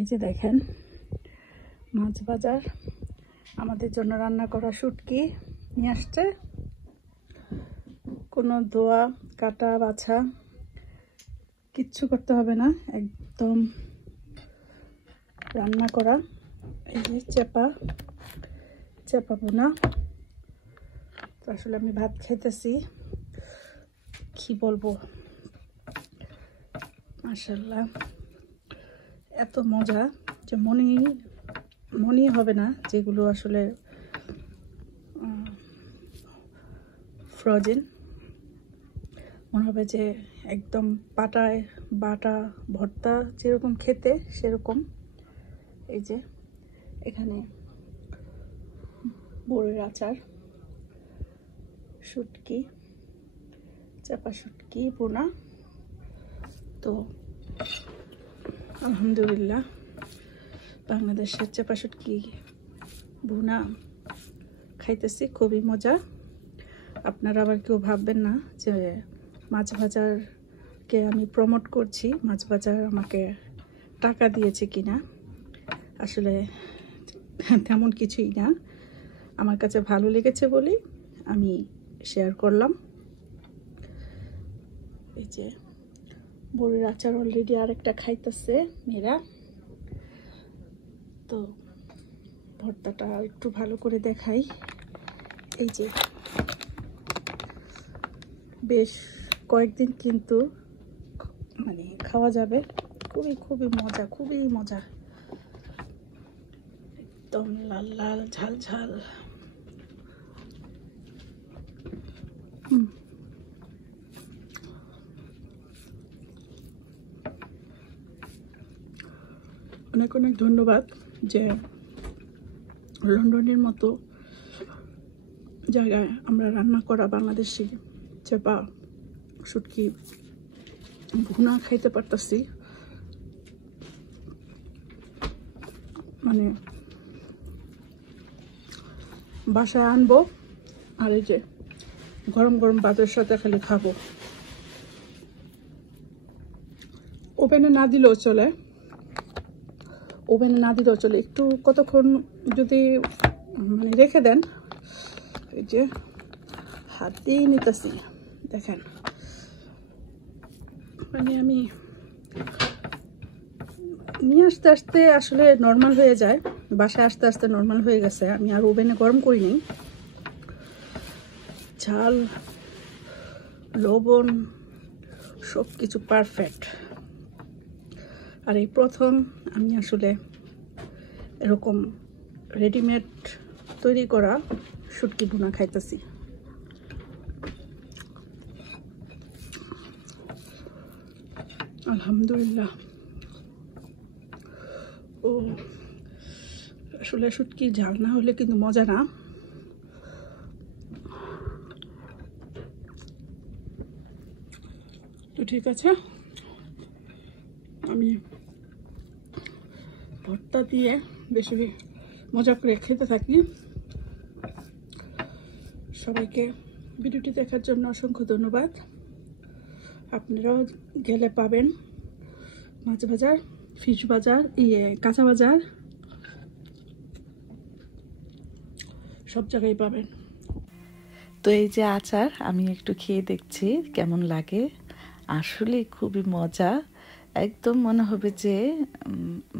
এই যে দেখেন মাছ বাজার আমাদের জন্য রান্না করা শুটকি নিয়ে আসছে। কোনো ধোয়া কাটা বাছা কিচ্ছু করতে হবে না, একদম রান্না করা। এই যে চেপা বোনা। তো আসলে আমি ভাত খাইতেছি, কি বলবো, মাশাআল্লাহ এত মজা যে মনেই হবে না যেগুলো আসলে ফ্রোজেন, মনে হবে যে একদম পাটায় বাটা ভর্তা যেরকম খেতে সেরকম। এই যে এখানে বড়ির আচার, শুটকি, চাপা শুটকি বোনা। তো আলহামদুলিল্লাহ বাংলাদেশের চাপা শুটকি বোনা খাইতেছি, খুবই মজা। আপনারা আবার কেউ ভাববেন না যে মাছ বাজারকে আমি প্রমোট করছি, মাছ বাজার আমাকে টাকা দিয়েছে কিনা। আসলে তেমন কিছুই না, আমার কাছে ভালো লেগেছে বলেই আমি শেয়ার করলাম। এই যে বড়ির আচার অলরেডি আরেকটা খাইতেছে মেয়েরা। তো ভর্তাটা একটু ভালো করে দেখাই। এই যে বেশ কয়েকদিন কিন্তু মানে খাওয়া যাবে, খুবই মজা, খুবই মজা, একদম লাল লাল ঝাল ঝাল। অনেক অনেক ধন্যবাদ যে লন্ডনের মতো জায়গায় আমরা রান্না করা বাংলাদেশি চেপা শুটকি ভুনা খাইতে পারতাছি। মানে বাসায় আনবো আর এই যে গরম গরম ভাতের সাথে খালি খাবো। ওভেনে না দিলেও চলে, একটু কতক্ষণ যদি মানে রেখে দেন। এই যে হাত দিয়ে নিতেছি, দেখেন মানে আমি নিয়ে আসতে আসলে নর্মাল হয়ে যায়, বাসায় আসতে নর্মাল হয়ে গেছে। আমি আর ওভেনে গরম করিনি। ঝাল লবণ সব কিছু পারফেক্ট। আর এই প্রথম আমি আসলে এরকম রেডিমেড তৈরি করা শুটকি ভুনা খাইতেছি। আলহামদুলিল্লাহ। ও আসলে শুটকি ঝাল না হলে কিন্তু মজা না। তো ঠিক আছে, আমি ভর্তা দিয়ে বেশি মজা করে খেতে থাকি। সবাইকে ভিডিওটি দেখার জন্য অসংখ্য ধন্যবাদ। আপনারাও গেলে পাবেন মাছ বাজার, ফিশ বাজার, কাঁচা বাজার, সব জায়গায় পাবেন। তো এই যে আচার আমি একটু খেয়ে দেখছি কেমন লাগে। আসলে খুবই মজা, একদম মনে হবে যে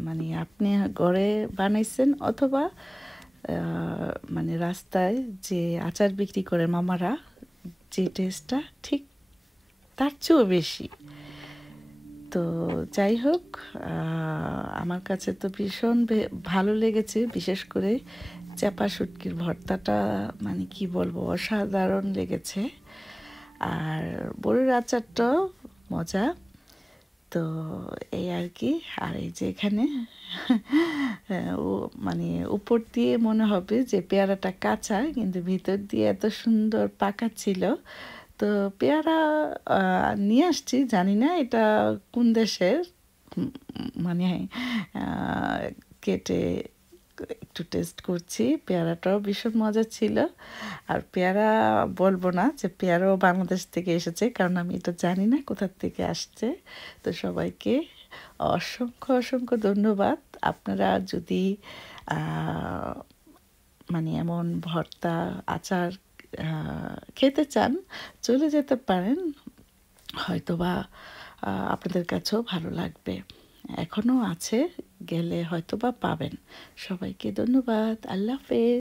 মানে আপনি ঘরে বানাইছেন অথবা মানে রাস্তায় যে আচার বিক্রি করে মামারা, যে টেস্টটা ঠিক তার চেয়েও বেশি। তো যাই হোক, আমার কাছে তো ভীষণ ভালো লেগেছে, বিশেষ করে চাপা শুটকির ভর্তাটা মানে কি বলবো, অসাধারণ লেগেছে। আর বড়ির আচারটাও মজা। তো এই আর কি। আর এই যে এখানে ও মানে উপর দিয়ে মনে হবে যে পেয়ারাটা কাঁচা, কিন্তু ভিতর দিয়ে এত সুন্দর পাকা ছিল। তো পেয়ারা নিয়ে আসছি, জানি না এটা কোন দেশের, মানে কেটে একটু টেস্ট করছি। পেয়ারাটাও ভীষণ মজা ছিল। আর পেয়ারা বলবো না যে পেয়ারাও বাংলাদেশ থেকে এসেছে, কারণ আমি এটা জানি না কোথা থেকে আসছে। তো সবাইকে অসংখ্য অসংখ্য ধন্যবাদ। আপনারা যদি মানে এমন ভর্তা আচার খেতে চান চলে যেতে পারেন, হয়তোবা আপনাদের কাছেও ভালো লাগবে। এখনও আছে, গেলে হয়তোবা পাবেন। সবাইকে ধন্যবাদ। আল্লাহ হাফেজ।